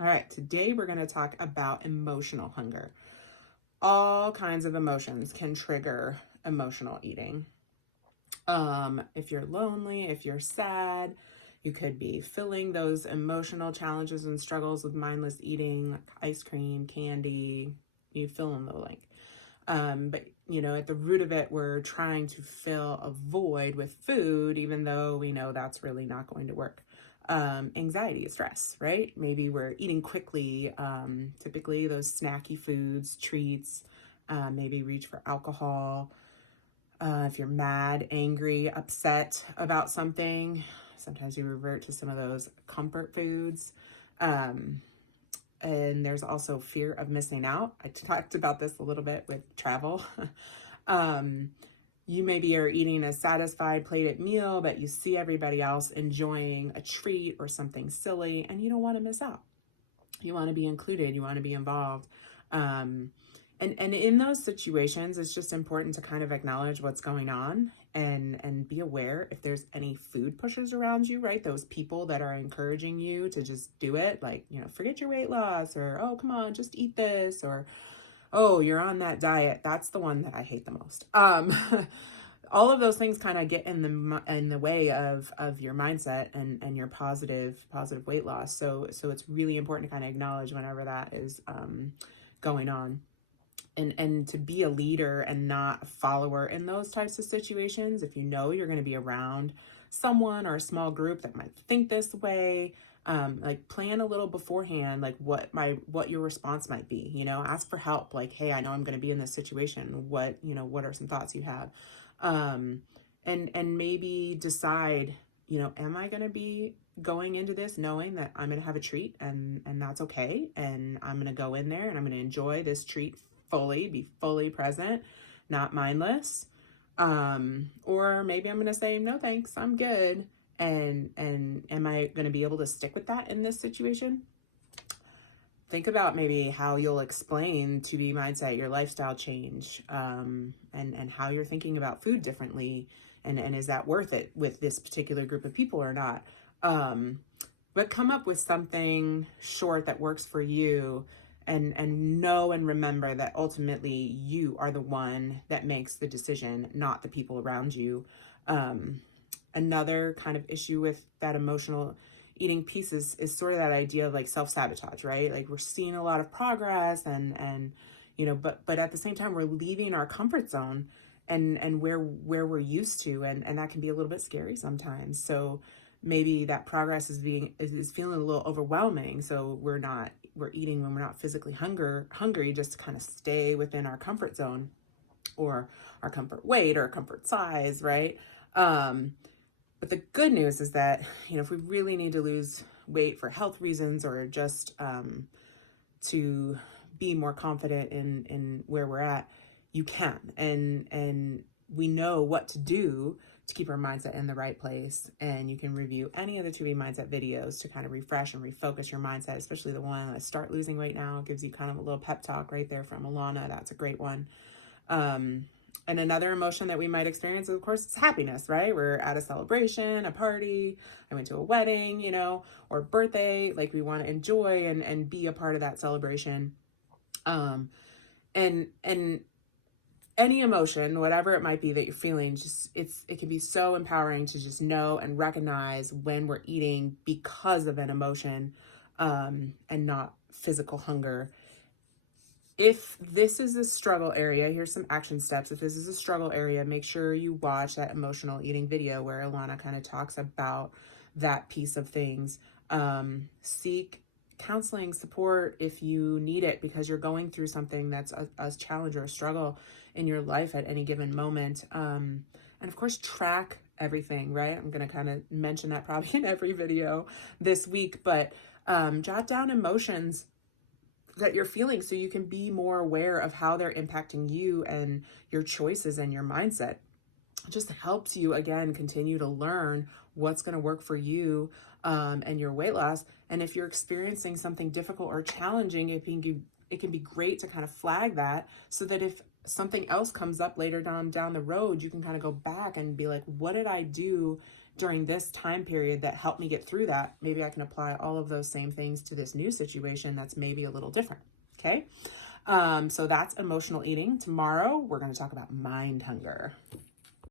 All right, today we're going to talk about emotional hunger. All kinds of emotions can trigger emotional eating. If you're lonely, if you're sad, you could be feeling those emotional challenges and struggles with mindless eating, like ice cream, candy, you fill in the blank. But at the root of it, we're trying to fill a void with food, even though we know that's really not going to work. Anxiety, stress, right? Maybe we're eating quickly, typically those snacky foods, treats, maybe reach for alcohol. If you're mad, angry, upset about something, sometimes you revert to some of those comfort foods. Um, and there's also fear of missing out. I talked about this a little bit with travel. um, you maybe are eating a satisfied plated meal, but you see everybody else enjoying a treat or something silly, and you don't want to miss out. You want to be included, you want to be involved. And in those situations, it's just important to kind of acknowledge what's going on and be aware if there's any food pushers around you, right? Those people that are encouraging you to just do it, like, forget your weight loss, or, oh, come on, just eat this, or, oh, you're on that diet. That's the one that I hate the most. All of those things kind of get in the way of your mindset and your positive weight loss. So it's really important to kind of acknowledge whenever that is going on, and to be a leader and not a follower in those types of situations. If you know you're going to be around someone or a small group that might think this way, like plan a little beforehand, like what your response might be. Ask for help. Like, hey, I know I'm going to be in this situation. What are some thoughts you have? And maybe decide, am I going to be going into this knowing that I'm going to have a treat, and that's okay, and I'm going to go in there and I'm going to enjoy this treat fully, be fully present, not mindless. Or maybe I'm going to say, no, thanks, I'm good. And am I going to be able to stick with that in this situation? Think about maybe how you'll explain to be mindset, your lifestyle change, and how you're thinking about food differently. And is that worth it with this particular group of people or not? But come up with something short that works for you, and know and remember that ultimately you are the one that makes the decision, not the people around you. Another kind of issue with that emotional eating piece is sort of that idea of like self-sabotage, right? Like we're seeing a lot of progress, and but at the same time we're leaving our comfort zone and where we're used to, and that can be a little bit scary sometimes. So maybe that progress is feeling a little overwhelming, so we're eating when we're not physically hungry, just to kind of stay within our comfort zone, or our comfort weight, or comfort size, right? But the good news is that, if we really need to lose weight for health reasons, or just to be more confident in where we're at, you can. And we know what to do to keep our mindset in the right place. And you can review any of the 2B Mindset videos to kind of refresh and refocus your mindset, especially the one, Start Losing Weight Now. It gives you kind of a little pep talk right there from Alana. That's a great one. And another emotion that we might experience, of course, is happiness, right? We're at a celebration, a party, I went to a wedding, or birthday. Like, we want to enjoy and be a part of that celebration. And any emotion, whatever it might be that you're feeling, it can be so empowering to just know and recognize when we're eating because of an emotion, and not physical hunger. If this is a struggle area, here's some action steps. If this is a struggle area, make sure you watch that emotional eating video where Alana kind of talks about that piece of things. Seek counseling support if you need it, because you're going through something that's a challenge or a struggle in your life at any given moment. And of course, track everything, right? I'm going to kind of mention that probably in every video this week, but jot down emotions that you're feeling so you can be more aware of how they're impacting you and your choices and your mindset. It just helps you, again, continue to learn what's going to work for you, and your weight loss. And if you're experiencing something difficult or challenging, it can be great to kind of flag that, so that if something else comes up later down the road, you can kind of go back and be like, what did I do during this time period that helped me get through that, maybe I can apply all of those same things to this new situation that's maybe a little different. Okay. So that's emotional eating. Tomorrow, we're going to talk about mind hunger.